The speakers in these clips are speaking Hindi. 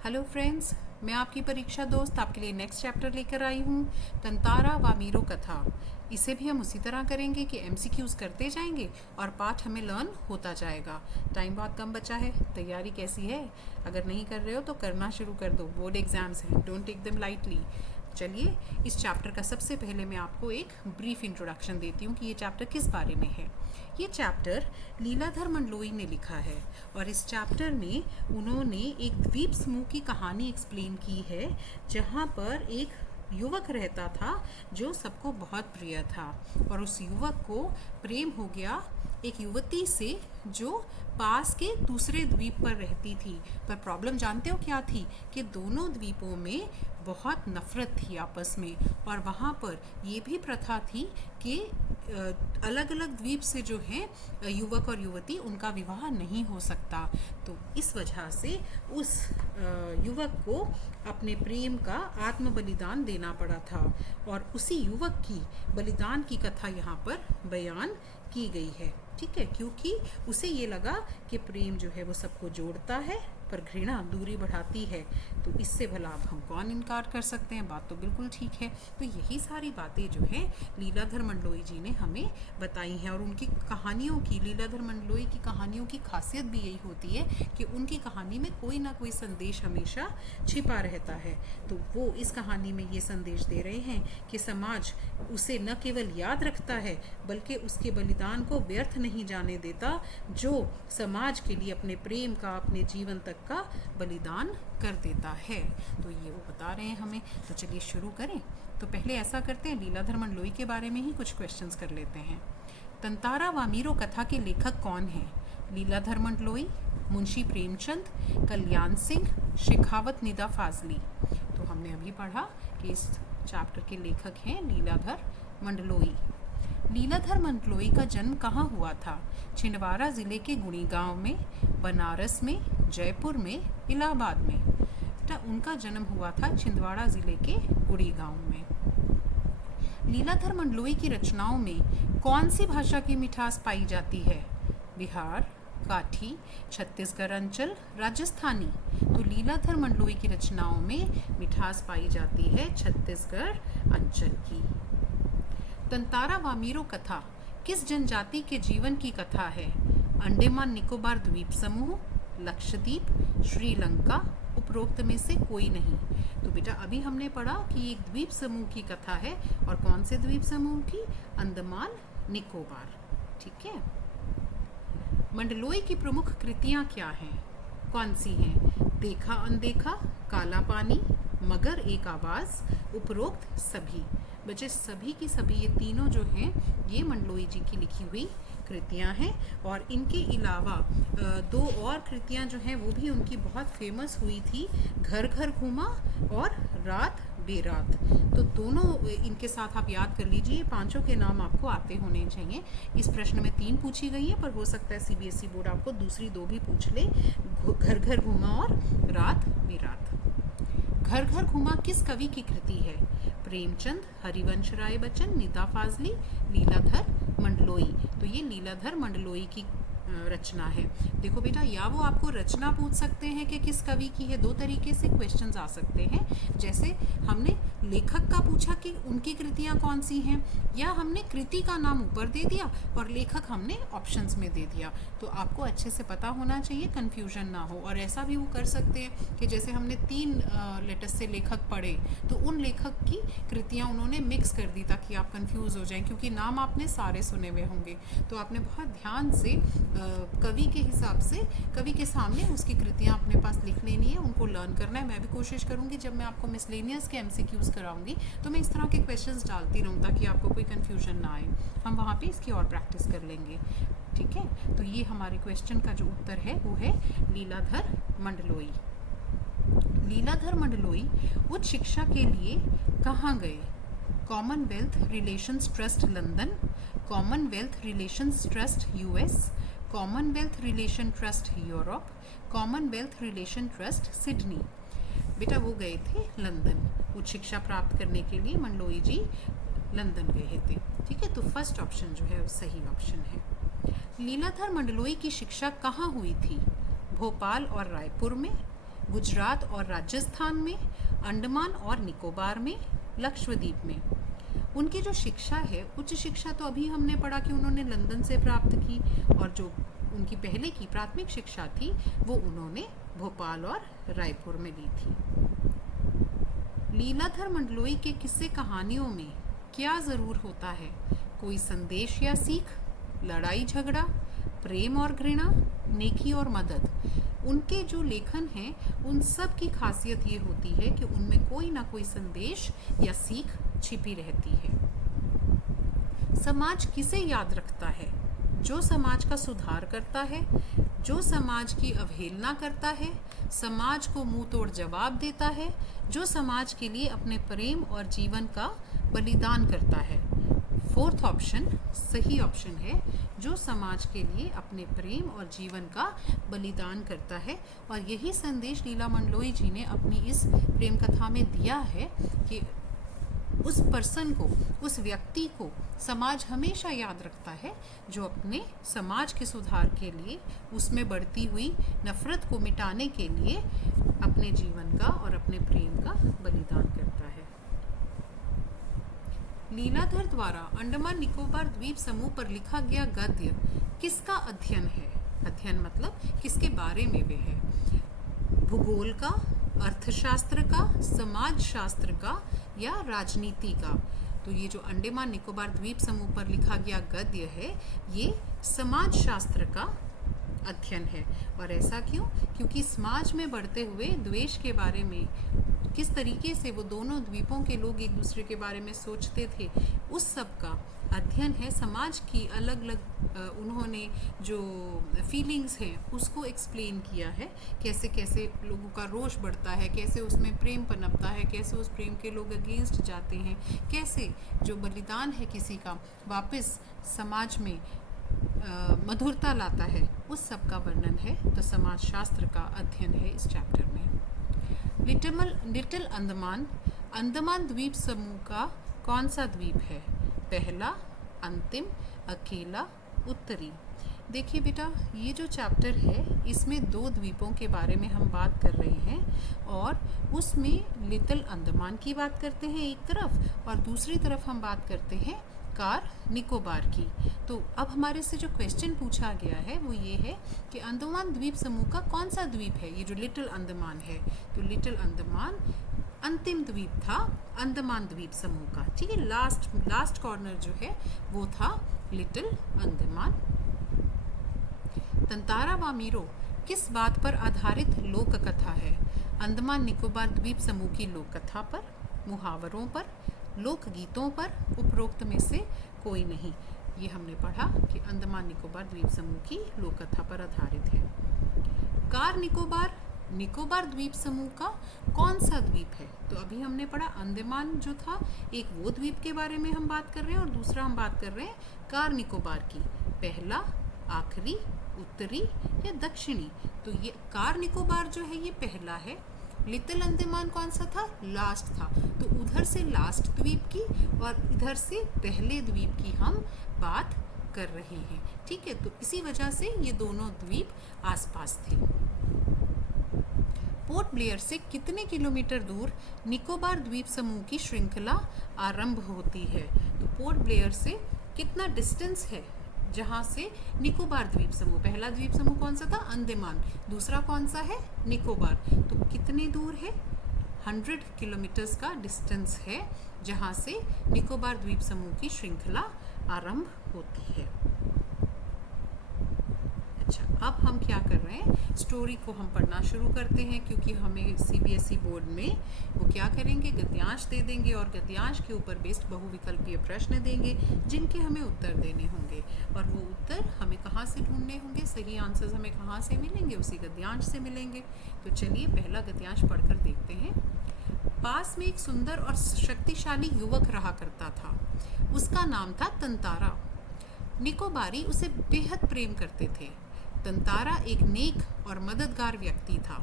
हेलो फ्रेंड्स, मैं आपकी परीक्षा दोस्त आपके लिए नेक्स्ट चैप्टर लेकर आई हूँ, तंतारा वामीरो कथा। इसे भी हम उसी तरह करेंगे कि एमसीक्यूज करते जाएंगे और पाठ हमें लर्न होता जाएगा। टाइम बहुत कम बचा है। तैयारी कैसी है? अगर नहीं कर रहे हो तो करना शुरू कर दो। बोर्ड एग्जाम्स हैं, डोंट टेक देम लाइटली। चलिए, इस चैप्टर का सबसे पहले मैं आपको एक ब्रीफ इंट्रोडक्शन देती हूँ कि ये चैप्टर किस बारे में है। ये चैप्टर लीलाधर मंडलोई ने लिखा है और इस चैप्टर में उन्होंने एक द्वीप समूह की कहानी एक्सप्लेन की है, जहाँ पर एक युवक रहता था जो सबको बहुत प्रिय था और उस युवक को प्रेम हो गया एक युवती से जो पास के दूसरे द्वीप पर रहती थी। पर प्रॉब्लम जानते हो क्या थी? कि दोनों द्वीपों में बहुत नफरत थी आपस में, और वहाँ पर ये भी प्रथा थी कि अलग अलग द्वीप से जो है युवक और युवती, उनका विवाह नहीं हो सकता। तो इस वजह से उस युवक को अपने प्रेम का आत्म बलिदान देना पड़ा था, और उसी युवक की बलिदान की कथा यहाँ पर बयान की गई है। ठीक है, क्योंकि उसे ये लगा कि प्रेम जो है वो सबको जोड़ता है पर घृणा दूरी बढ़ाती है। तो इससे भला अब हम कौन इनकार कर सकते हैं? बात तो बिल्कुल ठीक है। तो यही सारी बातें जो है लीलाधर मंडलोई जी ने हमें बताई हैं, और उनकी कहानियों की, लीलाधर मंडलोई की कहानियों की खासियत भी यही होती है कि उनकी कहानी में कोई ना कोई संदेश हमेशा छिपा रहता है। तो वो इस कहानी में ये संदेश दे रहे हैं कि समाज उसे न केवल याद रखता है बल्कि उसके बलिदान को व्यर्थ नहीं जाने देता, जो समाज के लिए अपने प्रेम का, अपने जीवन तक का बलिदान कर देता है। तो ये वो बता रहे हैं हमें। तो चलिए शुरू करें। तो पहले ऐसा करते हैं, लीलाधर मंडलोई के बारे में ही कुछ क्वेश्चंस कर लेते हैं। तंतारा वामीरो कथा के लेखक कौन हैं? लीलाधर मंडलोई, मुंशी प्रेमचंद, कल्याण सिंह, शेखावत निदा फाजली। तो हमने अभी पढ़ा कि इस चैप्टर के लेखक हैं लीलाधर मंडलोई। लीलाधर मंडलोई का जन्म कहाँ हुआ था? छिंदवाड़ा ज़िले के गुणी गांव में, बनारस में, जयपुर में, इलाहाबाद में। उनका जन्म हुआ था छिंदवाड़ा ज़िले के गुड़ी गांव में। लीलाधर मंडलोई की रचनाओं में कौन सी भाषा की मिठास पाई जाती है? बिहार, काठी, छत्तीसगढ़ अंचल, राजस्थानी। तो लीलाधर मंडलोई की रचनाओं में मिठास पाई जाती है छत्तीसगढ़ अंचल की। तंतारा वामीरो कथा किस जनजाति के जीवन की कथा है? अंडमान निकोबार द्वीप समूह, लक्षद्वीप, श्रीलंका, उपरोक्त में से कोई नहीं। तो बेटा अभी हमने पढ़ा कि एक द्वीप समूह की कथा है, और कौन से द्वीप समूह की? अंडमान निकोबार। ठीक है। मंडलोई की प्रमुख कृतियां क्या हैं? कौन सी हैं? देखा अनदेखा, काला पानी, मगर एक आवाज़, उपरोक्त सभी। बच्चे सभी की सभी ये तीनों जो हैं ये मंडलोई जी की लिखी हुई कृतियां हैं, और इनके अलावा दो और कृतियां जो हैं वो भी उनकी बहुत फेमस हुई थी, घर घर घूमा और रात बेरात। तो दोनों इनके साथ आप याद कर लीजिए, पांचों के नाम आपको आते होने चाहिए। इस प्रश्न में 3 पूछी गई है, पर हो सकता है सीबीएसई बोर्ड आपको दूसरी 2 भी पूछ ले, घर घर घूमा और रात बेरात। घर घर घूमा किस कवि की कृति है? प्रेमचंद, हरिवंश राय बच्चन, निदा फाजली, लीलाधर मंडलोई। तो ये लीलाधर मंडलोई की रचना है। देखो बेटा, या वो आपको रचना पूछ सकते हैं कि किस कवि की है, 2 तरीके से क्वेश्चंस आ सकते हैं। जैसे हमने लेखक का पूछा कि उनकी कृतियां कौन सी हैं, या हमने कृति का नाम ऊपर दे दिया और लेखक हमने ऑप्शंस में दे दिया। तो आपको अच्छे से पता होना चाहिए, कन्फ्यूजन ना हो। और ऐसा भी वो कर सकते हैं कि जैसे हमने 3 लेटेस्ट से लेखक पढ़े, तो उन लेखक की कृतियाँ उन्होंने मिक्स कर दी ताकि आप कंफ्यूज हो जाएं, क्योंकि नाम आपने सारे सुने हुए होंगे। तो आपने बहुत ध्यान से कवि के हिसाब से, कवि के सामने उसकी कृतियाँ अपने पास लिख लेनी है, उनको लर्न करना है। मैं भी कोशिश करूँगी जब मैं आपको मिसलेनियस के एमसीक्यूज़ कराऊंगी तो मैं इस तरह के क्वेश्चंस डालती रहूँ ताकि आपको कोई कन्फ्यूजन ना आए। हम वहाँ पे इसकी और प्रैक्टिस कर लेंगे। ठीक है। तो ये हमारे क्वेश्चन का जो उत्तर है वो है लीलाधर मंडलोई। लीलाधर मंडलोई उच्च शिक्षा के लिए कहाँ गए? Commonwealth relations trust London, Commonwealth relations trust US, Commonwealth relation trust Europe, Commonwealth relation trust Sydney. बेटा वो गए थे लंदन, उच्च शिक्षा प्राप्त करने के लिए मंडलोई जी लंदन गए थे। ठीक है, तो फर्स्ट ऑप्शन जो है वो सही ऑप्शन है। लीलाधर मंडलोई की शिक्षा कहाँ हुई थी? भोपाल और रायपुर में, गुजरात और राजस्थान में, अंडमान और निकोबार में, लक्षद्वीप में। उनकी जो शिक्षा है, उच्च शिक्षा तो अभी हमने पढ़ा कि उन्होंने लंदन से प्राप्त की, और जो उनकी पहले की प्राथमिक शिक्षा थी वो उन्होंने भोपाल और रायपुर में ली थी। लीलाधर मंडलोई के किस्से कहानियों में क्या ज़रूर होता है? कोई संदेश या सीख, लड़ाई झगड़ा, प्रेम और घृणा, नेकी और मदद। उनके जो लेखन हैं उन सब की खासियत ये होती है कि उनमें कोई ना कोई संदेश या सीख छिपी रहती है। समाज किसे याद रखता है? जो समाज का सुधार करता है, जो समाज की अवहेलना करता है, समाज को मुंह तोड़ जवाब देता है, जो समाज के लिए अपने प्रेम और जीवन का बलिदान करता है। फोर्थ ऑप्शन सही ऑप्शन है, जो समाज के लिए अपने प्रेम और जीवन का बलिदान करता है। और यही संदेश लीला मंडलोई जी ने अपनी इस प्रेम कथा में दिया है कि उस पर्सन को, उस व्यक्ति को समाज हमेशा याद रखता है जो अपने समाज के सुधार के लिए, उसमें बढ़ती हुई नफरत को मिटाने के लिए अपने जीवन का और अपने प्रेम का बलिदान करता है। लीलाधर द्वारा अंडमान निकोबार द्वीप समूह पर लिखा गया गद्य किसका अध्ययन है? अध्ययन मतलब किसके बारे में वे है? भूगोल का, अर्थशास्त्र का, समाज शास्त्र का या राजनीति का? तो ये जो अंडमान निकोबार द्वीप समूह पर लिखा गया गद्य है, ये समाज शास्त्र का अध्ययन है। और ऐसा क्यों? क्योंकि समाज में बढ़ते हुए द्वेष के बारे में, किस तरीके से वो दोनों द्वीपों के लोग एक दूसरे के बारे में सोचते थे, उस सब का अध्ययन है। समाज की अलग अलग उन्होंने जो फीलिंग्स हैं उसको एक्सप्लेन किया है, कैसे कैसे लोगों का रोष बढ़ता है, कैसे उसमें प्रेम पनपता है, कैसे उस प्रेम के लोग अगेंस्ट जाते हैं, कैसे जो बलिदान है किसी का वापस समाज में मधुरता लाता है, उस सब का वर्णन है। तो समाज शास्त्र का अध्ययन है इस चैप्टर में। लिटिल अंडमान, अंडमान द्वीप समूह का कौन सा द्वीप है? पहला, अंतिम, अकेला, उत्तरी। देखिए बेटा, ये जो चैप्टर है इसमें दो द्वीपों के बारे में हम बात कर रहे हैं, और उसमें लिटिल अंडमान की बात करते हैं एक तरफ, और दूसरी तरफ हम बात करते हैं कार निकोबार की। तो अब हमारे से जो क्वेश्चन पूछा गया है वो ये है कि अंडमान द्वीप समूह का कौन सा द्वीप है? ये जो लिटिल अंडमान है, तो लिटिल अंडमान अंतिम द्वीप था अंडमान द्वीप समूह का। ठीक है, लास्ट कॉर्नर जो है वो था लिटिल अंडमान। तंतारा वामीरो किस बात पर आधारित लोक कथा है? अंडमान निकोबार द्वीप समूह की लोक कथा पर, मुहावरों पर, लोकगीतों पर, उपरोक्त में से कोई नहीं। ये हमने पढ़ा कि अंडमान निकोबार द्वीप समूह की लोक कथा पर आधारित है। कार निकोबार, निकोबार द्वीप समूह का कौन सा द्वीप है? तो अभी हमने पढ़ा अंडमान जो था, एक वो द्वीप के बारे में हम बात कर रहे हैं, और दूसरा हम बात कर रहे हैं कार निकोबार की। पहला, आखिरी, उत्तरी या दक्षिणी? तो ये कार निकोबार जो है ये पहला है। लिटिल अंडमान कौन सा था? लास्ट था। तो उधर से लास्ट द्वीप की और इधर से पहले द्वीप की हम बात कर रहे हैं। ठीक है, तो इसी वजह से ये दोनों द्वीप आसपास थे। पोर्ट ब्लेयर से कितने किलोमीटर दूर निकोबार द्वीप समूह की श्रृंखला आरंभ होती है? तो पोर्ट ब्लेयर से कितना डिस्टेंस है जहाँ से निकोबार द्वीप समूह, पहला द्वीप समूह कौन सा था? अंडमान, दूसरा कौन सा है? निकोबार। तो कितने दूर है? 100 किलोमीटर्स का डिस्टेंस है जहाँ से निकोबार द्वीप समूह की श्रृंखला आरंभ होती है। अच्छा, अब हम क्या कर रहे हैं, स्टोरी को हम पढ़ना शुरू करते हैं, क्योंकि हमें सीबीएसई बोर्ड में वो क्या करेंगे, गद्यांश दे देंगे, और गद्यांश के ऊपर बेस्ड बहुविकल्पीय प्रश्न देंगे जिनके हमें उत्तर देने होंगे। और वो उत्तर हमें कहाँ से ढूंढने होंगे, सही आंसर्स हमें कहाँ से मिलेंगे? उसी गद्यांश से मिलेंगे। तो चलिए पहला गद्यांश पढ़कर देखते हैं। पास में एक सुंदर और शक्तिशाली युवक रहा करता था। उसका नाम था तंतारा। निकोबारी उसे बेहद प्रेम करते थे। तंतारा एक नेक और मददगार व्यक्ति था।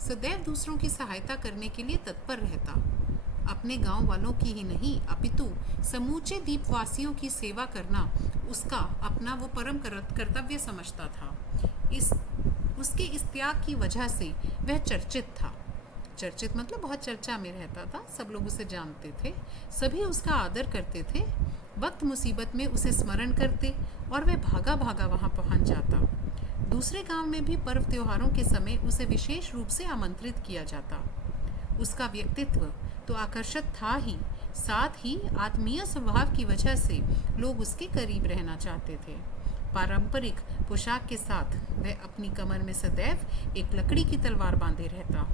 सदैव दूसरों की सहायता करने के लिए तत्पर रहता। अपने गांव वालों की ही नहीं अपितु समूचे द्वीपवासियों की सेवा करना उसका अपना वो परम कर्तव्य समझता था। उसके इस त्याग की वजह से वह चर्चित था। चर्चित मतलब बहुत चर्चा में रहता था, सब लोग उसे जानते थे, सभी उसका आदर करते थे। वक्त मुसीबत में उसे स्मरण करते और वह भागा भागा वहाँ पहुँच जाता। दूसरे गांव में भी पर्व त्योहारों के समय उसे विशेष रूप से आमंत्रित किया जाता। उसका व्यक्तित्व तो आकर्षक था ही, साथ ही आत्मीय स्वभाव की वजह से लोग उसके करीब रहना चाहते थे। पारंपरिक पोशाक के साथ वह अपनी कमर में सदैव एक लकड़ी की तलवार बांधे रहता।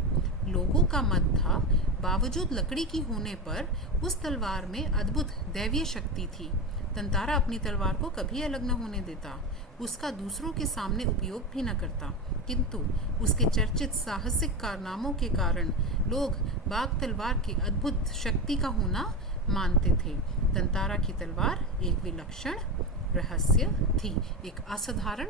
लोगों का मत था, बावजूद लकड़ी की होने पर उस तलवार में अद्भुत दैवीय शक्ति थी। तंतारा अपनी तलवार को कभी अलग न होने देता, उसका दूसरों के सामने उपयोग भी न करता, किंतु उसके चर्चित साहसिक कारनामों के कारण लोग बाघ तलवार की अद्भुत शक्ति का होना मानते थे। तंतारा की तलवार एक विलक्षण रहस्य थी, एक असाधारण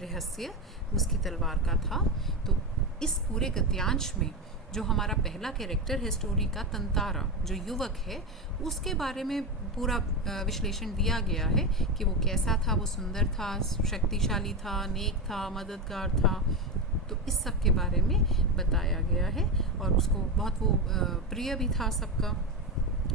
रहस्य उसकी तलवार का था। तो इस पूरे गद्यांश में जो हमारा पहला कैरेक्टर है स्टोरी का, तंतारा जो युवक है, उसके बारे में पूरा विश्लेषण दिया गया है कि वो कैसा था। वो सुंदर था, शक्तिशाली था, नेक था, मददगार था। तो इस सब के बारे में बताया गया है और उसको बहुत वो प्रिय भी था सबका,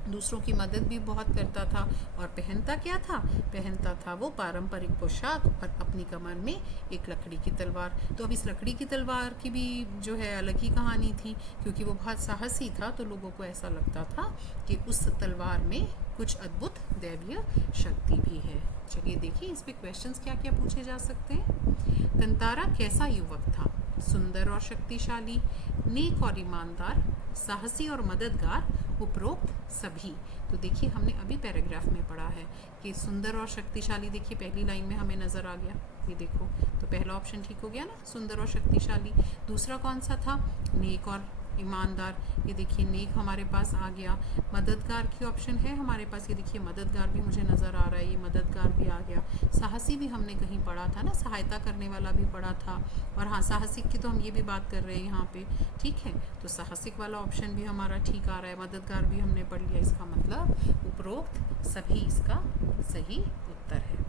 दूसरों की मदद भी बहुत करता था। और पहनता क्या था? पहनता था वो पारंपरिक पोशाक और अपनी कमर में एक लकड़ी की तलवार। तो अब इस लकड़ी की तलवार की भी जो है अलग ही कहानी थी, क्योंकि वो बहुत साहसी था, तो लोगों को ऐसा लगता था कि उस तलवार में कुछ अद्भुत दैवीय शक्ति भी है। चलिए देखिए इस पे क्वेश्चंस क्या क्या पूछे जा सकते हैं। तंतारा कैसा युवक था? सुंदर और शक्तिशाली, नेक और ईमानदार, साहसी और मददगार, उपरोक्त सभी। तो देखिए हमने अभी पैराग्राफ में पढ़ा है कि सुंदर और शक्तिशाली, देखिए पहली लाइन में हमें नज़र आ गया, ये देखो, तो पहला ऑप्शन ठीक हो गया ना, सुंदर और शक्तिशाली। दूसरा कौन सा था? नेक और ईमानदार, ये देखिए नेक हमारे पास आ गया। मददगार की ऑप्शन है हमारे पास, ये देखिए मददगार भी मुझे नज़र आ रहा है, ये मददगार भी आ गया। साहसी भी हमने कहीं पढ़ा था ना, सहायता करने वाला भी पढ़ा था। और हाँ, साहसिक की तो हम ये भी बात कर रहे हैं यहाँ पे, ठीक है। तो साहसिक वाला ऑप्शन भी हमारा ठीक आ रहा है, मददगार भी हमने पढ़ लिया। इसका मतलब उपरोक्त सभी इसका सही उत्तर है।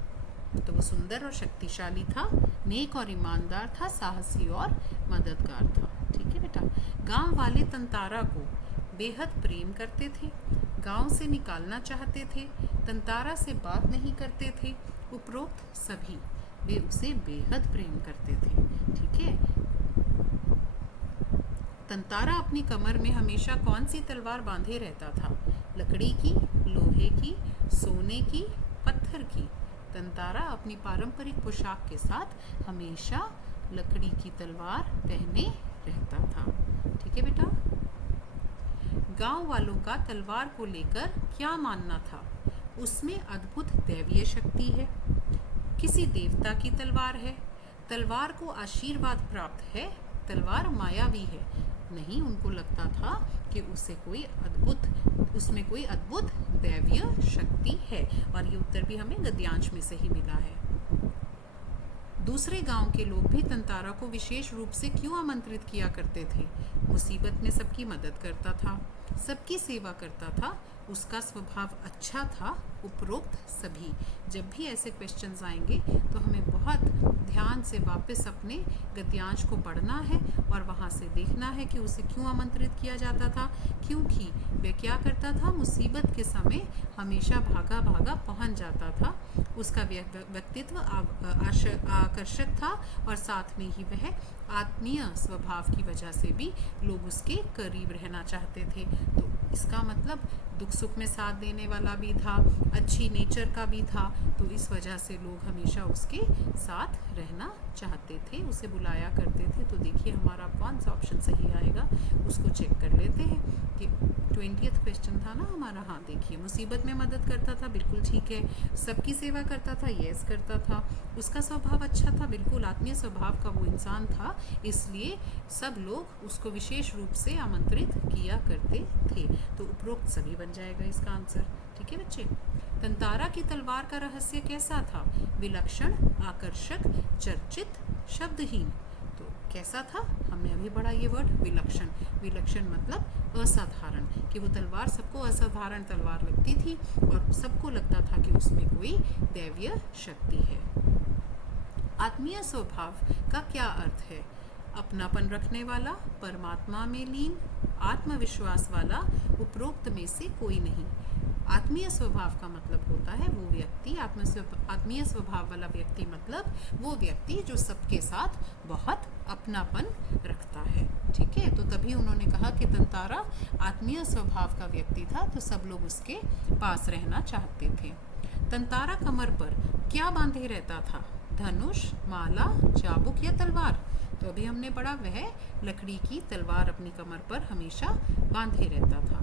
तो वो सुंदर और शक्तिशाली था, नेक और ईमानदार था, साहसी और मददगार था। ठीक है बेटा। गांव वाले तंतारा को बेहद प्रेम करते थे, गांव से निकालना चाहते थे, तंतारा से बात नहीं करते थे। उपरोक्त सभी वे उसे बेहद प्रेम करते थे। ठीक है। तंतारा अपनी कमर में हमेशा कौन सी तलवार बांधे रहता था? लकड़ी की, लोहे की, सोने की, पत्थर की? तंतारा अपनी पारंपरिक पोशाक के साथ हमेशा लकड़ी की तलवार पहने रहता था। ठीक है बेटा। गांव वालों का तलवार को लेकर क्या मानना था? उसमें अद्भुत दैवीय शक्ति है, किसी देवता की तलवार है, तलवार को आशीर्वाद प्राप्त है, तलवार मायावी है। नहीं, उनको लगता था कि उसमें कोई अद्भुत दैवीय शक्ति है। और ये उत्तर भी हमें गद्यांश में से ही मिला है। दूसरे गांव के लोग भी तंतारा को विशेष रूप से क्यों आमंत्रित किया करते थे? मुसीबत में सबकी मदद करता था, सबकी सेवा करता था, उसका स्वभाव अच्छा था। उपरोक्त सभी। जब भी ऐसे क्वेश्चंस आएंगे तो हमें बहुत ध्यान से वापस अपने गद्यांश को पढ़ना है और वहाँ से देखना है कि उसे क्यों आमंत्रित किया जाता था। क्योंकि वह क्या करता था? मुसीबत के समय हमेशा भागा भागा पहुँच जाता था। उसका व्यक्तित्व आकर्षक था और साथ में ही वह आत्मीय स्वभाव की वजह से भी लोग उसके करीब रहना चाहते थे। तो इसका मतलब दुख सुख में साथ देने वाला भी था, अच्छी नेचर का भी था। तो इस वजह से लोग हमेशा उसके साथ रहना चाहते थे, उसे बुलाया करते थे। तो देखिए हमारा कौन सा ऑप्शन सही आएगा, उसको चेक कर लेते हैं कि 20th क्वेश्चन था ना हमारा। हाँ देखिए, मुसीबत में मदद करता था, बिल्कुल ठीक है। सबकी सेवा करता था, यस करता था। उसका स्वभाव अच्छा था, बिल्कुल आत्मीय स्वभाव का वो इंसान था, इसलिए सब लोग उसको विशेष रूप से आमंत्रित किया करते थे। तो उपरोक्त सभी बन जाएगा इसका आंसर। ठीक है बच्चे। तंतारा की तलवार का रहस्य कैसा था? विलक्षण, आकर्षक, चर्चित, शब्दहीन। तो कैसा था? हमने अभी पढ़ा ये वर्ड विलक्षण। विलक्षण मतलब असाधारण, कि वो तलवार सबको असाधारण तलवार लगती थी और सबको लगता था कि उसमें कोई दैवीय शक्ति है। आत्मीय स्वभाव का क्या अर्थ है? अपनापन रखने वाला, परमात्मा में लीन, आत्मविश्वास वाला, उपरोक्त में से कोई नहीं। आत्मीय स्वभाव का मतलब होता है वो व्यक्ति, आत्मीय स्वभाव वाला व्यक्ति मतलब वो व्यक्ति जो सबके साथ बहुत अपनापन रखता है। ठीक है, तो तभी उन्होंने कहा कि तंतारा आत्मीय स्वभाव का व्यक्ति था, तो सब लोग उसके पास रहना चाहते थे। तंतारा कमर पर क्या बांधे रहता था? धनुष, माला, चाबुक या तलवार? तो अभी हमने पढ़ा वह लकड़ी की तलवार अपनी कमर पर हमेशा बांधे रहता था।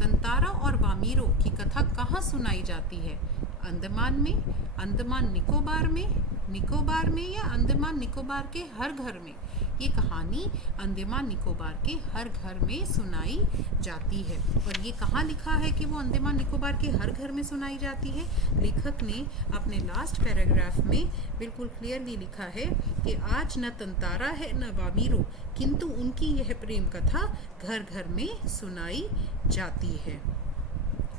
तंतारा और वामीरो की कथा कहाँ सुनाई जाती है? अंडमान में, अंडमान निकोबार में या अंडमान निकोबार के हर घर में? ये कहानी अंडमान निकोबार के हर घर में सुनाई जाती है। और ये कहाँ लिखा है कि वो अंडमान निकोबार के हर घर में सुनाई जाती है? लेखक ने अपने लास्ट पैराग्राफ में बिल्कुल क्लियरली लिखा है कि आज न तंतारा है न वामीरो, किंतु उनकी यह प्रेम कथा घर घर में सुनाई जाती है।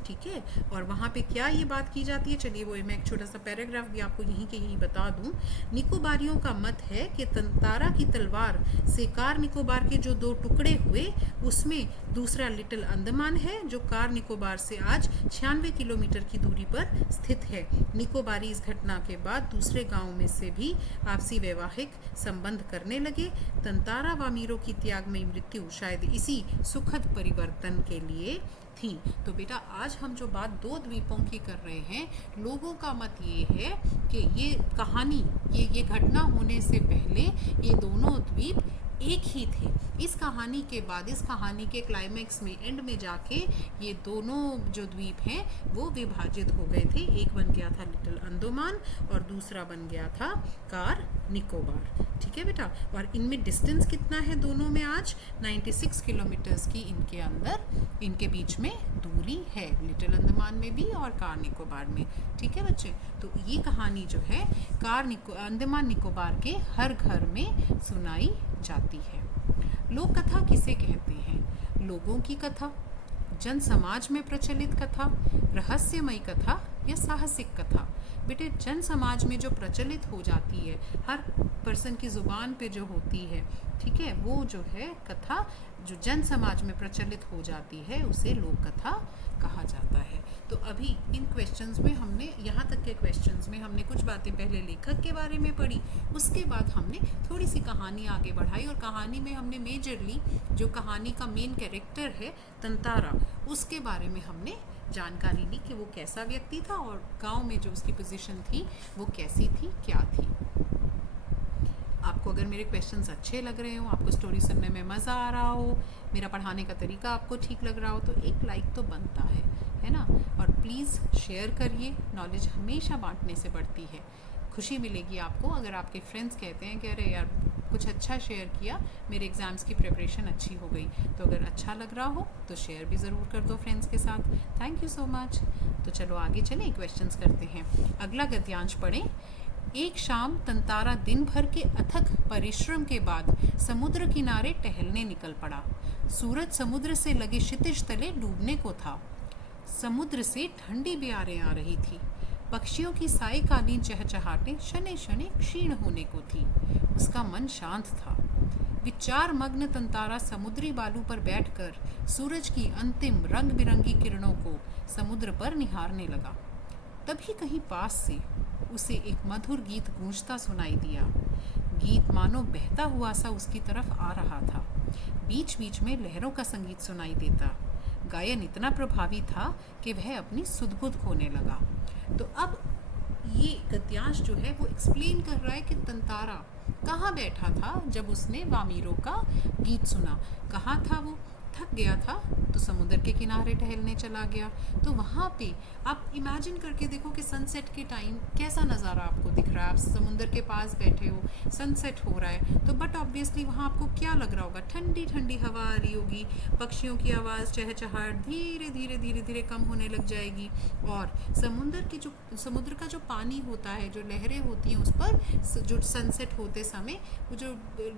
ठीक है, और वहाँ पे क्या ये बात की जाती है? चलिए वो मैं एक छोटा सा पैराग्राफ भी आपको यहीं के यहीं बता दूं। निकोबारियों का मत है कि तंतारा की तलवार से कार निकोबार के जो 2 टुकड़े हुए उसमें दूसरा लिटिल अंडमान है, जो कार निकोबार से आज 96 किलोमीटर की दूरी पर स्थित है। निकोबारी इस घटना के बाद दूसरे गाँव में से भी आपसी वैवाहिक संबंध करने लगे। तंतारा वामीरो की त्यागमयी मृत्यु शायद इसी सुखद परिवर्तन के लिए थी। तो बेटा आज हम जो बात 2 द्वीपों की कर रहे हैं, लोगों का मत ये है कि ये कहानी, ये घटना होने से पहले ये दोनों द्वीप एक ही थे। इस कहानी के बाद, इस कहानी के क्लाइमैक्स में, एंड में जाके ये दोनों जो द्वीप हैं वो विभाजित हो गए थे। एक बन गया था लिटिल अंडमान और दूसरा बन गया था कार निकोबार। ठीक है बेटा, और इनमें डिस्टेंस कितना है दोनों में? आज 96 किलोमीटर्स की इनके बीच में दूरी है, लिटिल अंडमान में भी और कार निकोबार में। ठीक है बच्चे, तो ये कहानी जो है अंडमान निकोबार के हर घर में सुनाई जाती है। लोक कथा किसे कहते हैं? लोगों की कथा, जन समाज में प्रचलित कथा, रहस्यमयी कथा या साहसिक कथा? बेटे जन समाज में जो प्रचलित हो जाती है, हर पर्सन की ज़ुबान पे जो होती है, ठीक है, वो जो है कथा जो जन समाज में प्रचलित हो जाती है उसे लोक कथा कहा जाता है। तो अभी इन क्वेश्चंस में हमने, यहाँ तक के क्वेश्चंस में हमने कुछ बातें पहले लेखक के बारे में पढ़ी, उसके बाद हमने थोड़ी सी कहानी आगे बढ़ाई और कहानी में हमने मेजरली जो कहानी का मेन कैरेक्टर है तंतारा, उसके बारे में हमने जानकारी ली कि वो कैसा व्यक्ति था और गांव में जो उसकी पोजीशन थी वो कैसी थी, क्या थी। आपको अगर मेरे क्वेश्चंस अच्छे लग रहे हो, आपको स्टोरी सुनने में मज़ा आ रहा हो, मेरा पढ़ाने का तरीका आपको ठीक लग रहा हो, तो एक लाइक तो बनता है ना। और प्लीज़ शेयर करिए, नॉलेज हमेशा बांटने से बढ़ती है। खुशी मिलेगी आपको अगर आपके फ्रेंड्स कहते हैं कि अरे यार कुछ अच्छा शेयर किया, मेरे एग्ज़ाम्स की प्रिपरेशन अच्छी हो गई। तो अगर अच्छा लग रहा हो तो शेयर भी ज़रूर कर दो फ्रेंड्स के साथ। Thank you so much. तो चलो आगे चलें, क्वेश्चंस करते हैं। अगला गद्यांश पढ़ें। एक शाम तंतारा दिन भर के अथक परिश्रम के बाद समुद्र किनारे टहलने निकल पड़ा। सूरज समुद्र से लगे क्षितिज तले डूबने को था। समुद्र से ठंडी बयारें आ रही थी। पक्षियों की सायकालीन चहचहाटें शनि शनि क्षीण होने को थी। उसका मन शांत था। विचार मग्न तंतारा समुद्री बालू पर बैठकर सूरज की अंतिम रंग बिरंगी किरणों को समुद्र पर निहारने लगा। तभी कहीं पास से उसे एक मधुर गीत गूंजता सुनाई दिया। गीत मानो बहता हुआ सा उसकी तरफ आ रहा था। बीच बीच में लहरों का संगीत सुनाई देता। गायन इतना प्रभावी था कि वह अपनी सुध-बुध खोने लगा। तो अब ये गद्यांश जो है वो एक्सप्लेन कर रहा है कि तंतारा कहाँ बैठा था जब उसने वामीरो का गीत सुना। कहाँ था वो? थक गया था तो समुद्र के किनारे टहलने चला गया। तो वहाँ पे आप इमेजिन करके देखो कि सनसेट के टाइम कैसा नज़ारा आपको दिख रहा है। आप समुद्र के पास बैठे हो, सनसेट हो रहा है, तो बट ऑब्वियसली वहाँ आपको क्या लग रहा होगा? ठंडी ठंडी हवा आ रही होगी, पक्षियों की आवाज़ चहचहाट धीरे धीरे धीरे धीरे कम होने लग जाएगी और समुद्र का जो पानी होता है, जो लहरें होती हैं, उस पर जो सनसेट होते समय वो जो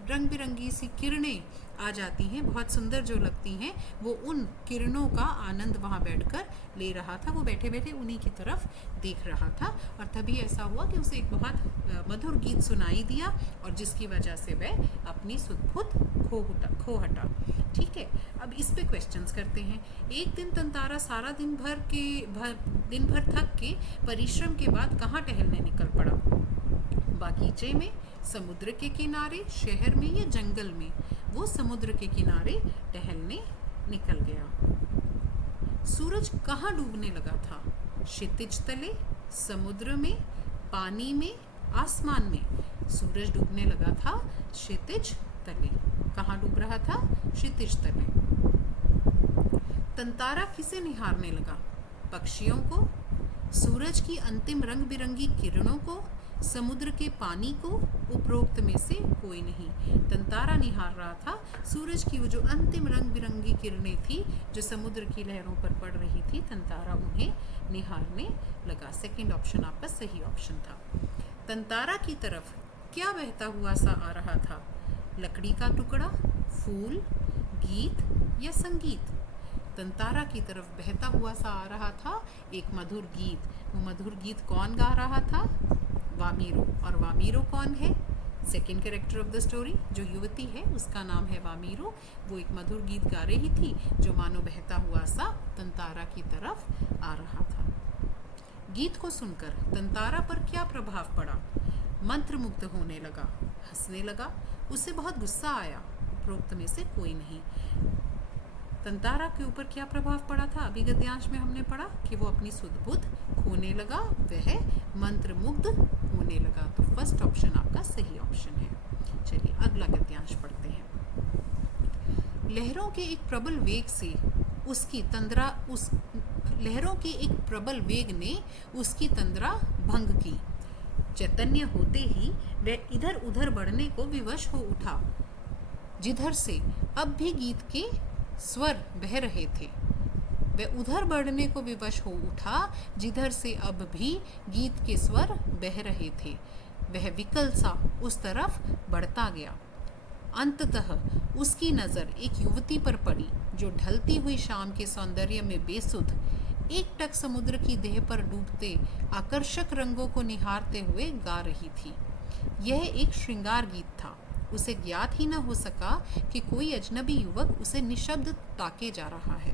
रंग बिरंगी सी किरणें आ जाती हैं, बहुत सुंदर जो लगती हैं, वो उन किरणों का आनंद वहाँ बैठकर ले रहा था। वो बैठे बैठे उन्हीं की तरफ देख रहा था और तभी ऐसा हुआ कि उसे एक बहुत मधुर गीत सुनाई दिया और जिसकी वजह से वह अपनी सुध-बुध खो हटा। ठीक है, अब इस पे क्वेश्चंस करते हैं। एक दिन तंतारा सारा दिन भर थक के परिश्रम के बाद कहाँ टहलने निकल पड़ा? बागीचे में, समुद्र के किनारे, शहर में या जंगल में? वो समुद्र के किनारे टहलने निकल गया। सूरज कहाँ डूबने लगा था? क्षितिज तले, समुद्र में, पानी में, आसमान में? सूरज डूबने लगा था क्षितिज तले। कहाँ डूब रहा था? क्षितिज तले। तंतारा किसे निहारने लगा? पक्षियों को, सूरज की अंतिम रंग बिरंगी किरणों को, समुद्र के पानी को? उपरोक्त में से कोई नहीं। तंतारा निहार रहा था सूरज की वो जो अंतिम रंग बिरंगी किरणें थी जो समुद्र की लहरों पर पड़ रही थी, तंतारा उन्हें निहारने लगा। सेकंड ऑप्शन आपका सही ऑप्शन था। तंतारा की तरफ क्या बहता हुआ सा आ रहा था? लकड़ी का टुकड़ा, फूल, गीत या संगीत? तंतारा की तरफ बहता हुआ सा आ रहा था एक मधुर गीत। वो मधुर गीत कौन गा रहा था? वामीरो। और वामीरो कौन है? Second character of the story. जो युवती है उसका नाम है वामीरो। वो एक मधुर गीत गा रही थी जो मानो बहता हुआ सा तंतारा की तरफ आ रहा था। गीत को सुनकर तंतारा पर क्या प्रभाव पड़ा? मंत्रमुग्ध होने लगा, हंसने लगा, उसे बहुत गुस्सा आया। उपरोक्त में से कोई नहीं। तंतारा के ऊपर क्या प्रभाव पड़ा था? अभी गद्यांश में हमने पढ़ा कि वो अपनी सुध-बुध खोने लगा, वह मंत्रमुग्ध होने लगा। तो फर्स्ट ऑप्शन आपका सही ऑप्शन है। चलिए अगला गद्यांश पढ़ते हैं। लहरों के एक प्रबल वेग से उसकी तंद्रा लहरों के एक प्रबल वेग ने उसकी तंद्रा भंग की। चैतन्य होते ही वह इधर उधर बढ़ने को विवश हो उठा, जिधर से अब भी गीत के स्वर बह रहे थे। वह उधर बढ़ने को विवश हो उठा जिधर से अब भी गीत के स्वर बह रहे थे। वह विकल सा उस तरफ बढ़ता गया। अंततः उसकी नज़र एक युवती पर पड़ी जो ढलती हुई शाम के सौंदर्य में बेसुध एकटक समुद्र की देह पर डूबते आकर्षक रंगों को निहारते हुए गा रही थी। यह एक श्रृंगार गीत था। उसे ज्ञात ही न हो सका कि कोई अजनबी युवक उसे निशब्द ताके जा रहा है।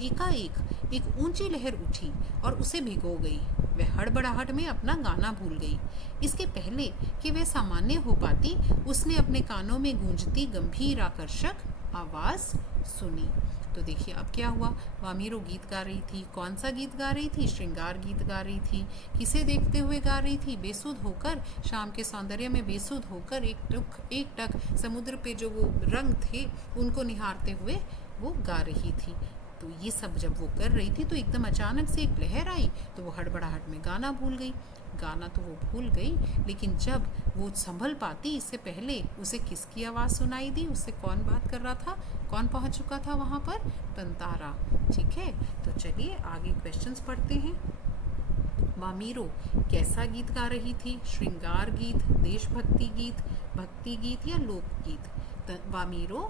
एकाएक एक ऊंची लहर उठी और उसे भिगो गई। वह हड़बड़ाहट में अपना गाना भूल गई। इसके पहले कि वह सामान्य हो पाती, उसने अपने कानों में गूंजती गंभीर आकर्षक आवाज़ सुनी। तो देखिए अब क्या हुआ। वामीरो गीत गा रही थी। कौन सा गीत गा रही थी? श्रृंगार गीत गा रही थी। किसे देखते हुए गा रही थी? बेसुध होकर, शाम के सौंदर्य में बेसुध होकर एक टक समुद्र पे जो वो रंग थे उनको निहारते हुए वो गा रही थी। तो ये सब जब वो कर रही थी तो एकदम अचानक से एक लहर आई तो वो हड़बड़ाहट में गाना भूल गई। गाना तो वो भूल गई, लेकिन जब वो संभल पाती इससे पहले उसे किसकी आवाज़ सुनाई दी? उससे कौन बात कर रहा था? कौन पहुंच चुका था वहाँ पर? तंतारा। ठीक है, तो चलिए आगे क्वेश्चंस पढ़ते हैं। वामीरो कैसा गीत गा रही थी? श्रृंगार गीत, देशभक्ति गीत, भक्ति गीत या लोकगीत? वामीरो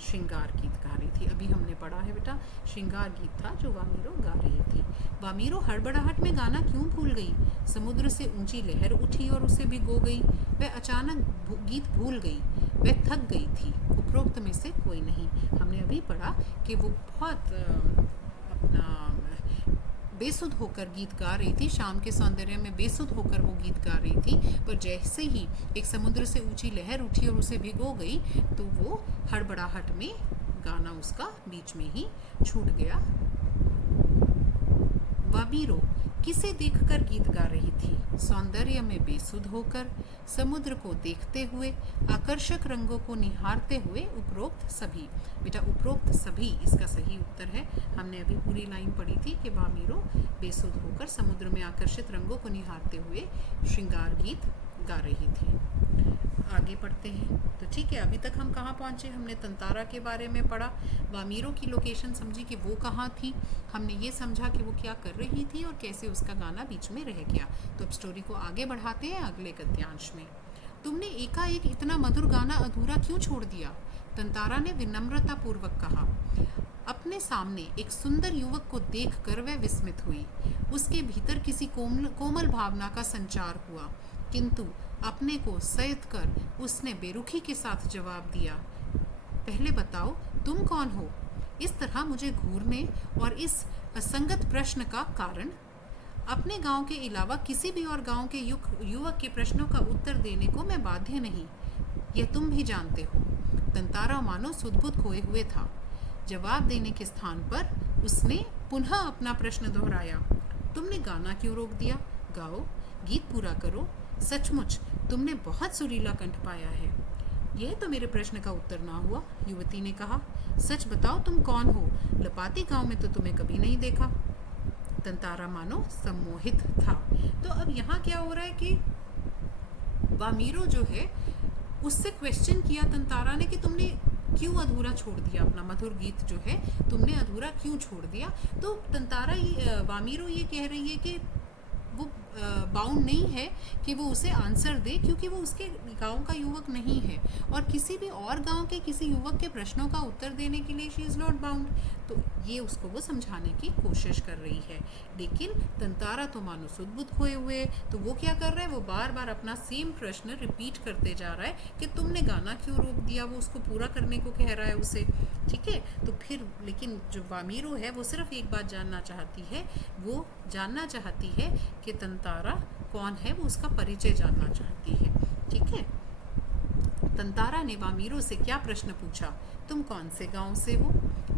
श्रृंगार गीत गा रही थी। अभी हमने पढ़ा है बेटा, श्रृंगार गीत था जो वामीरो गा रही थी। वामीरो हड़बड़ाहट में गाना क्यों भूल गई? समुद्र से ऊंची लहर उठी और उसे भिगो गई। वह अचानक गीत भूल गई। वह थक गई थी। उपरोक्त में से कोई नहीं। हमने अभी पढ़ा कि वो बहुत अपना बेसुध होकर गीत गा रही थी। शाम के सौंदर्य में बेसुध होकर वो गीत गा रही थी, पर जैसे ही एक समुद्र से ऊंची लहर उठी और उसे भिगो गई तो वो हड़बड़ाहट में गाना उसका बीच में ही छूट गया। वामीरो किसे देखकर गीत गा रही थी? सौंदर्य में बेसुध होकर, समुद्र को देखते हुए, आकर्षक रंगों को निहारते हुए, उपरोक्त सभी। बेटा उपरोक्त सभी इसका सही उत्तर है। हमने अभी पूरी लाइन पढ़ी थी कि वामीरो बेसुध होकर समुद्र में आकर्षित रंगों को निहारते हुए श्रृंगार गीत गा रही थी। आगे पढ़ते हैं। तो ठीक है, अभी तक हम कहाँ पहुँचे? हमने तंतारा के बारे में पढ़ा, वामीरो की लोकेशन समझी कि वो कहाँ थी, हमने ये समझा कि वो क्या कर रही थी और कैसे उसका गाना बीच में रह गया। तो अब स्टोरी को आगे बढ़ाते हैं अगले गद्यांश में। तुमने एकाएक इतना मधुर गाना अधूरा क्यों छोड़ दिया? तंतारा ने विनम्रतापूर्वक कहा। अपने सामने एक सुंदर युवक को देखकर वह विस्मित हुई। उसके भीतर किसी कोमल भावना का संचार हुआ, किंतु अपने को संयत कर उसने बेरुखी के साथ जवाब दिया, पहले बताओ तुम कौन हो? इस तरह मुझे घूरने और इस असंगत प्रश्न का कारण? अपने गांव के अलावा किसी भी और गांव के युवक के प्रश्नों का उत्तर देने को मैं बाध्य नहीं, यह तुम भी जानते हो। तंतारा मानो सुध-बुध खोए हुए था। जवाब देने के स्थान पर उसने पुनः अपना प्रश्न दोहराया, तुमने गाना क्यों रोक दिया? गाओ, गीत पूरा करो। सचमुच तुमने बहुत सुरीला कंठ पाया है। यह तो मेरे प्रश्न का उत्तर ना हुआ, युवती ने कहा। सच बताओ तुम कौन हो? लपाती गांव में तो तुम्हें कभी नहीं देखा। तंतारा मानो सम्मोहित था। तो अब यहाँ क्या हो रहा है कि वामीरो जो है उससे क्वेश्चन किया तंतारा ने कि तुमने क्यों अधूरा छोड़ दिया अपना मधुर गीत जो है, तुमने अधूरा क्यों छोड़ दिया? तो तंतारा वामीरो ये कह रही है कि वो बाउंड नहीं है कि वो उसे आंसर दे, क्योंकि वो उसके गांव का युवक नहीं है और किसी भी और गांव के किसी युवक के प्रश्नों का उत्तर देने के लिए शी इज़ नॉट बाउंड। तो ये उसको वो समझाने की कोशिश कर रही है, लेकिन तंतारा तो मानो सुध-बुध खोए हुए। तो वो क्या कर रहा है, वो बार बार अपना सेम प्रश्न रिपीट करते जा रहा है कि तुमने गाना क्यों रोक दिया। वो उसको पूरा करने को कह रहा है उसे, ठीक है। तो फिर लेकिन जो वामीरो है वो सिर्फ एक बात जानना चाहती है, वो जानना चाहती है कि तंतारा कौन है, वो उसका परिचय जानना चाहती है, ठीक है। तंतारा ने वामीरो से क्या प्रश्न पूछा, तुम कौन से गांव से हो?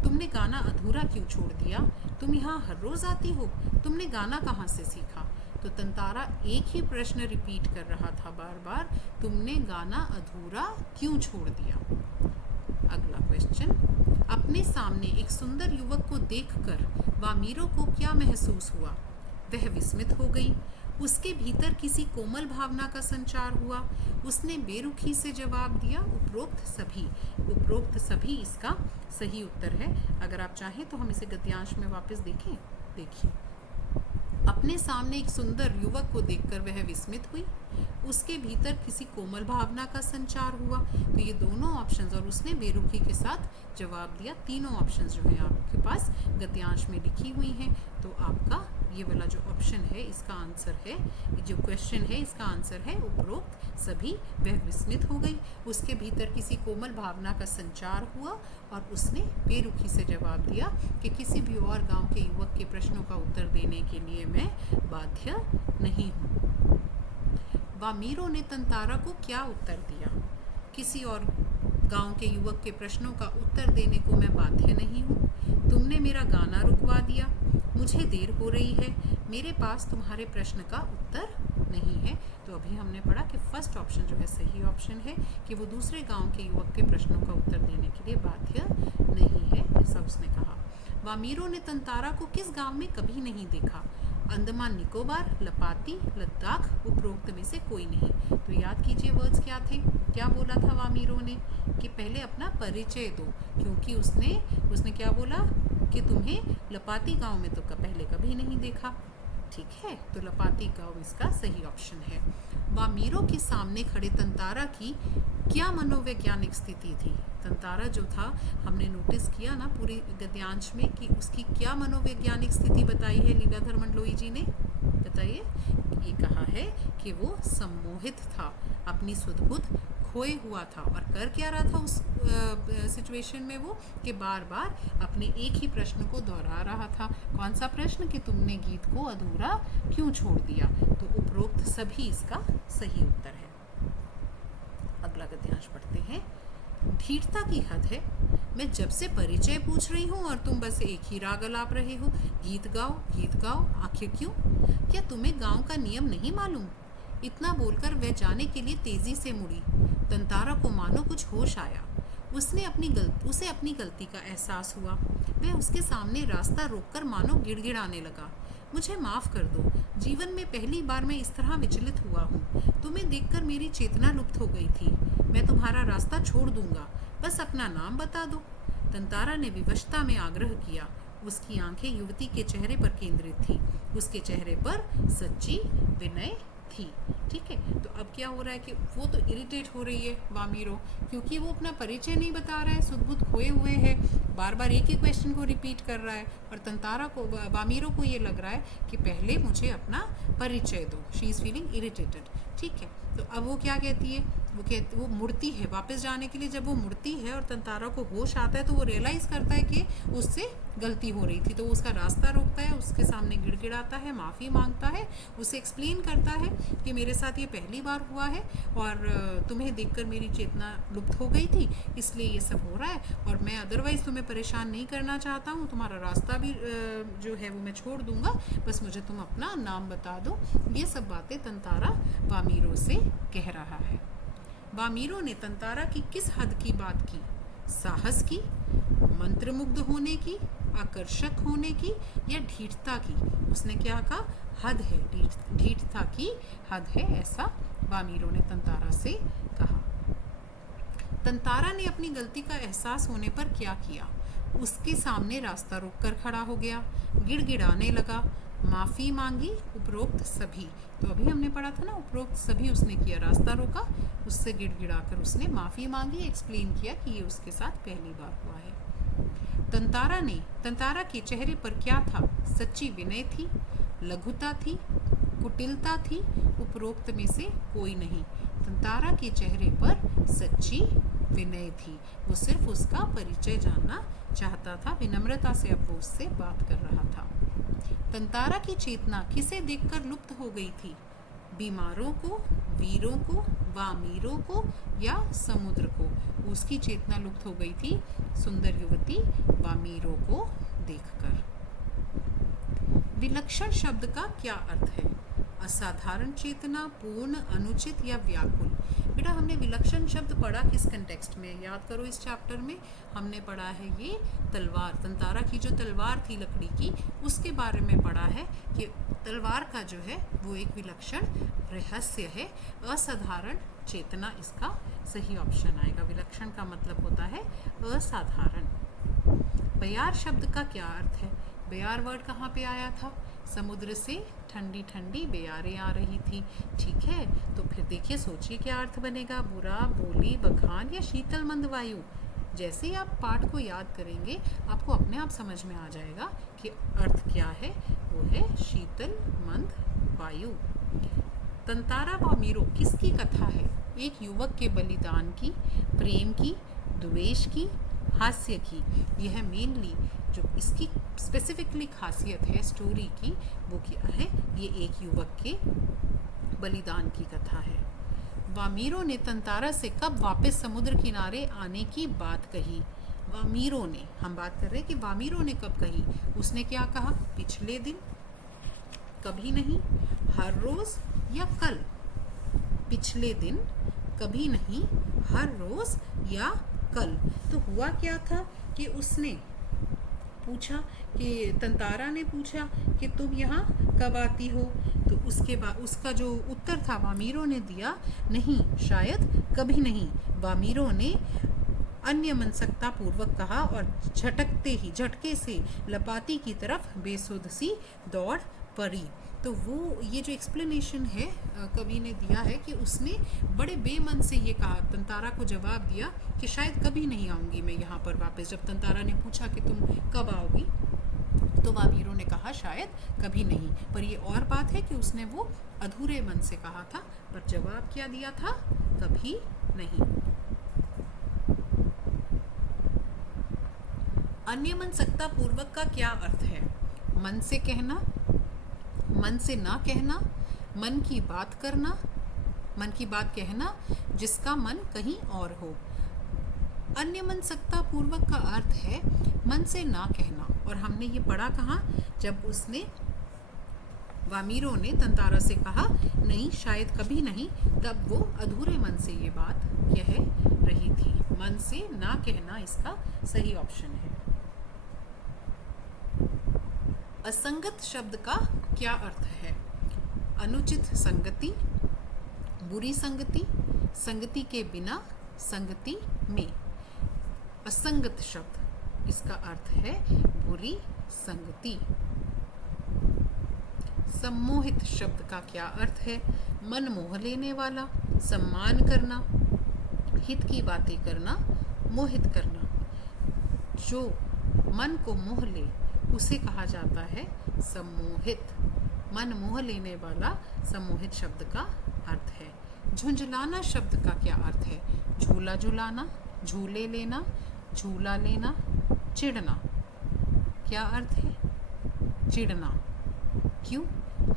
तुमने गाना अधूरा क्यों छोड़ दिया? तुम यहाँ हर रोज आती हो? तुमने गाना कहाँ से सीखा? तो तंतारा एक ही प्रश्न रिपीट कर रहा था बार बार, तुमने गाना अधूरा क्यों छोड़ दिया? अगला क्वेश्चन, अपने सामने एक सुंदर युवक को देखकर वामीरो को क्या महसूस हुआ? वह विस्मित हो गई। उसके भीतर किसी कोमल भावना का संचार हुआ। उसने बेरुखी से जवाब दिया, उपरोक्त सभी इसका सही उत्तर है। अगर आप चाहें तो हम इसे गद्यांश में वापस देखें। देखिए, अपने सामने एक सुंदर युवक को देखकर वह विस्मित हुई। उसके भीतर किसी कोमल भावना का संचार हुआ। तो ये दोनों ऑप्शंस, और उसने बेरुखी के साथ जवाब दिया। तीनों ऑप्शंस जो हैं आपके पास गद्यांश में लिखी हुई हैं। तो आपका ये वाला जो ऑप्शन है इसका आंसर है, जो क्वेश्चन है इसका आंसर है उपरोक्त सभी। वह विस्मित हो गई, उसके भीतर किसी कोमल भावना का संचार हुआ और उसने बेरुखी से जवाब दिया कि किसी भी और गांव के युवक के प्रश्नों का उत्तर देने के लिए मैं बाध्य नहीं हूँ। वामीरो ने तंतारा को क्या उत्तर दिया? किसी और गांव के युवक के प्रश्नों का उत्तर देने को मैं बाध्य नहीं हूँ। तुमने मेरा गाना रुकवा दिया। मुझे देर हो रही है। मेरे पास तुम्हारे प्रश्न का उत्तर नहीं है। तो अभी हमने पढ़ा कि फर्स्ट ऑप्शन जो है सही ऑप्शन है कि वो दूसरे गांव के युवक के प्रश्नों का उत्तर देने के लिए बाध्य नहीं है, ऐसा उसने कहा। वामीरो ने तंतारा को किस गांव में कभी नहीं देखा? अंडमान निकोबार, लपाती, लद्दाख, उपरोक्त में से कोई नहीं। तो याद कीजिए वर्ड्स क्या थे, क्या बोला था वामीरो ने कि पहले अपना परिचय दो, क्योंकि उसने क्या बोला कि तुम्हें लपाती गांव में तो पहले कभी नहीं देखा, ठीक है। तो लपाती गांव इसका सही ऑप्शन है। वामीरो के सामने खड़े तंतारा की क्या मनोवैज्ञानिक स्थिति थी? तंतारा जो था, हमने नोटिस किया ना पूरी गद्यांश में कि उसकी क्या मनोवैज्ञानिक स्थिति बताई है लीलाधर मंडलोई जी ने, बताइए। ये कहा है कि वो सम्मोहित था, अपनी सुध-बुध खोए हुआ था और कर क्या रहा था उस सिचुएशन में वो कि बार बार अपने एक ही प्रश्न को दोहरा रहा था। कौन सा प्रश्न? कि तुमने गीत को अधूरा क्यों छोड़ दिया। तो उपरोक्त सभी इसका सही उत्तर है। अगला गद्यांश पढ़ते हैं। धीरता की हद है। मैं जब से परिचय पूछ रही हूँ और तुम बस एक ही राग अलाप रहे हो, गीत गाओ, आखिर क्यों? क्या तुम्हें गांव का नियम नहीं मालूम? इतना बोलकर वह जाने के लिए तेजी से मुड़ी। तंतारा को मानो कुछ होश आया। उसे अपनी गलती का एहसास हुआ। वह उसके सामने रास्ता रोककर मानो गिड़गिड़ाने लगा। मुझे माफ़ कर दो, जीवन में पहली बार मैं इस तरह विचलित हुआ हूँ। तुम्हें देखकर मेरी चेतना लुप्त हो गई थी। मैं तुम्हारा रास्ता छोड़ दूंगा, बस अपना नाम बता दो। तंतारा ने विवशता में आग्रह किया। उसकी आंखें युवती के चेहरे पर केंद्रित थी। उसके चेहरे पर सच्ची विनय थी। ठीक है, तो अब क्या हो रहा है कि वो तो इरिटेट हो रही है वामीरो, क्योंकि वो अपना परिचय नहीं बता रहा है, सुध-बुध खोए हुए है, बार बार एक ही क्वेश्चन को रिपीट कर रहा है, और तंतारा को, वामीरो को ये लग रहा है कि पहले मुझे अपना परिचय दो। She is feeling irritated. ठीक है, तो अब वो क्या कहती है, वो मुड़ती है वापस जाने के लिए। जब वो मुड़ती है और तंतारा को होश आता है तो वो रियलाइज़ करता है कि उससे गलती हो रही थी, तो वो उसका रास्ता रोकता है, उसके सामने गिड़गिड़ाता है, माफ़ी मांगता है, उसे एक्सप्लेन करता है कि मेरे साथ ये पहली बार हुआ है और तुम्हें देखकर मेरी चेतना लुप्त हो गई थी, इसलिए ये सब हो रहा है, और मैं अदरवाइज़ तुम्हें परेशान नहीं करना चाहता हूँ, तुम्हारा रास्ता भी जो है वो मैं छोड़ दूँगा, बस मुझे तुम अपना नाम बता दो। ये सब बातें तंतारा वामीरो से कह रहा है। वामीरो ने तंतारा की किस हद की बात की? साहस की, मंत्रमुग्ध होने की, आकर्षक होने की, या ढीठता की? उसने क्या कहा? हद है, ढीठता की हद है, ऐसा वामीरो ने तंतारा से कहा। तंतारा ने अपनी गलती का एहसास होने पर क्या किया? उसके सामने रास्ता रोककर खड़ा हो गया, गिड़गिड़ाने लगा, माफ़ी मांगी, उपरोक्त सभी। तो अभी हमने पढ़ा था ना, उपरोक्त सभी उसने किया, रास्ता रोका, उससे गिड़गिड़ाकर उसने माफ़ी मांगी, एक्सप्लेन किया कि ये उसके साथ पहली बार हुआ है। तंतारा के चेहरे पर क्या था? सच्ची विनय थी, लघुता थी, कुटिलता थी, उपरोक्त में से कोई नहीं। तंतारा के चेहरे पर सच्ची विनय थी, वो सिर्फ उसका परिचय जानना चाहता था, विनम्रता से अब वो उससे बात कर रहा था। तंतारा की चेतना किसे देखकर लुप्त हो गई थी? बीमारों को, वीरों को, वामीरों को, या समुद्र को? उसकी चेतना लुप्त हो गई थी सुंदर युवती वामीरों को देखकर। विलक्षण शब्द का क्या अर्थ है? असाधारण चेतना, पूर्ण, अनुचित, या व्याकुल? बेटा हमने विलक्षण शब्द पढ़ा किस कंटेक्स्ट में? याद करो, इस चैप्टर में हमने पढ़ा है ये तलवार, तंतारा की जो तलवार थी लकड़ी की, उसके बारे में पढ़ा है कि तलवार का जो है वो एक विलक्षण रहस्य है। असाधारण चेतना इसका सही ऑप्शन आएगा। विलक्षण का मतलब होता है असाधारण। बयार शब्द का क्या अर्थ है? बयार वर्ड कहाँ पे आया था? समुद्र से ठंडी ठंडी बेयारें आ रही थी। ठीक है, तो फिर देखिए, सोचिए क्या अर्थ बनेगा? बुरा, बोली, बखान, या शीतल मंद वायु? जैसे ही आप पाठ को याद करेंगे आपको अपने आप समझ में आ जाएगा कि अर्थ क्या है। वो है शीतल मंद वायु। तंतारा वामीरो किसकी कथा है? एक युवक के बलिदान की, प्रेम की, द्वेष की, हास्य की। यह मेनली जो इसकी स्पेसिफिकली खासियत है स्टोरी की, वो क्या है? ये एक युवक के बलिदान की कथा है। वामीरो ने तंतारा से कब वापस समुद्र किनारे आने की बात कही? वामीरो ने, हम बात कर रहे हैं कि वामीरो ने कब कही। उसने क्या कहा? पिछले दिन, कभी नहीं, हर रोज, या कल? पिछले दिन, कभी नहीं, हर रोज, या कल? तो हुआ क्या था कि उसने पूछा कि तंतारा ने पूछा कि तुम यहाँ कब आती हो? तो उसके बाद उसका जो उत्तर था वामीरो ने दिया, नहीं, शायद कभी नहीं। वामीरो ने अन्य मनसकता पूर्वक कहा और झटके से लपाती की तरफ बेसुध सी दौड़ पड़ी। तो वो ये जो एक्सप्लेनेशन है कवि ने दिया है कि उसने बड़े बेमन से ये कहा, तंतारा को जवाब दिया कि शायद कभी नहीं आऊँगी मैं यहाँ पर वापस। जब तंतारा ने पूछा कि तुम कब आओगी, तो वामीरो ने कहा शायद कभी नहीं। पर ये और बात है कि उसने वो अधूरे मन से कहा था, पर जवाब क्या दिया था? कभी नहीं। अन्य मनसकता पूर्वक का क्या अर्थ है? मन से कहना, मन से ना कहना, मन की बात करना, मन की बात कहना जिसका मन कहीं और हो। अन्य मनसकता पूर्वक का अर्थ है मन से ना कहना। और हमने ये पढ़ा कहाँ? जब उसने वामीरो ने तंतारा से कहा नहीं, शायद कभी नहीं, तब वो अधूरे मन से ये बात कह रही थी। मन से ना कहना इसका सही ऑप्शन है। असंगत शब्द का क्या अर्थ है? अनुचित संगति, बुरी संगति, संगति के बिना, संगति में। असंगत शब्द इसका अर्थ है बुरी संगति। सम्मोहित शब्द का क्या अर्थ है? मन मोह लेने वाला, सम्मान करना, हित की बातें करना, मोहित करना। जो मन को मोह ले उसे कहा जाता है सम्मोहित। मन मोह लेने वाला सम्मोहित शब्द का अर्थ है। झुंझलाना शब्द का क्या अर्थ है? झूला झुलाना, झूले लेना, झूला लेना, चिढ़ना। क्या अर्थ है? चिढ़ना। क्यों?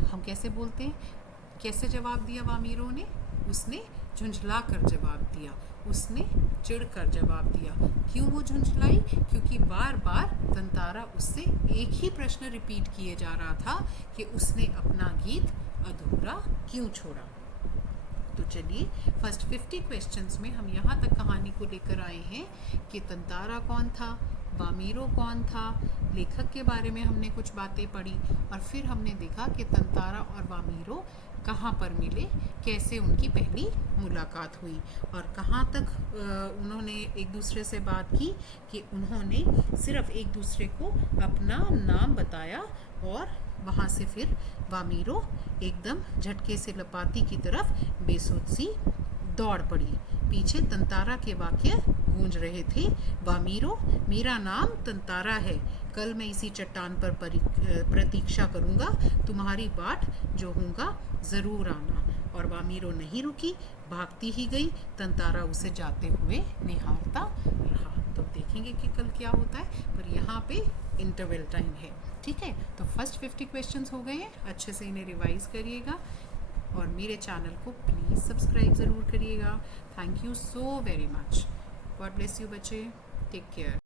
हम कैसे बोलते हैं? कैसे जवाब दिया वामीरों ने? उसने झुंझला कर जवाब दिया, उसने चिढ़ कर जवाब दिया। क्यों वो झुंझलाई? क्योंकि बार बार तंतारा उससे एक ही प्रश्न रिपीट किए जा रहा था कि उसने अपना गीत अधूरा क्यों छोड़ा। तो चलिए फर्स्ट 50 क्वेश्चंस में हम यहाँ तक कहानी को लेकर आए हैं कि तंतारा कौन था, वामीरो कौन था, लेखक के बारे में हमने कुछ बातें पढ़ी और फिर हमने देखा कि तंतारा और वामीरो कहाँ पर मिले, कैसे उनकी पहली मुलाकात हुई और कहाँ तक उन्होंने एक दूसरे से बात की कि उन्होंने सिर्फ एक दूसरे को अपना नाम बताया और वहाँ से फिर वामीरो एकदम झटके से लपाती की तरफ बेसुध सी दौड़ पड़ी। पीछे तंतारा के वाक्य गूंज रहे थे, वामीरो मेरा नाम तंतारा है, कल मैं इसी चट्टान पर प्रतीक्षा करूंगा, तुम्हारी बाट जो होगा ज़रूर आना। और वामीरो नहीं रुकी, भागती ही गई। तंतारा उसे जाते हुए निहारता रहा। तो देखेंगे कि कल क्या होता है, पर यहाँ पे इंटरवल टाइम है। ठीक है, तो फर्स्ट 50 क्वेश्चंस हो गए हैं, अच्छे से इन्हें रिवाइज करिएगा और मेरे चैनल को प्लीज़ सब्सक्राइब ज़रूर करिएगा। Thank you so very much. God bless you बच्चे, टेक केयर।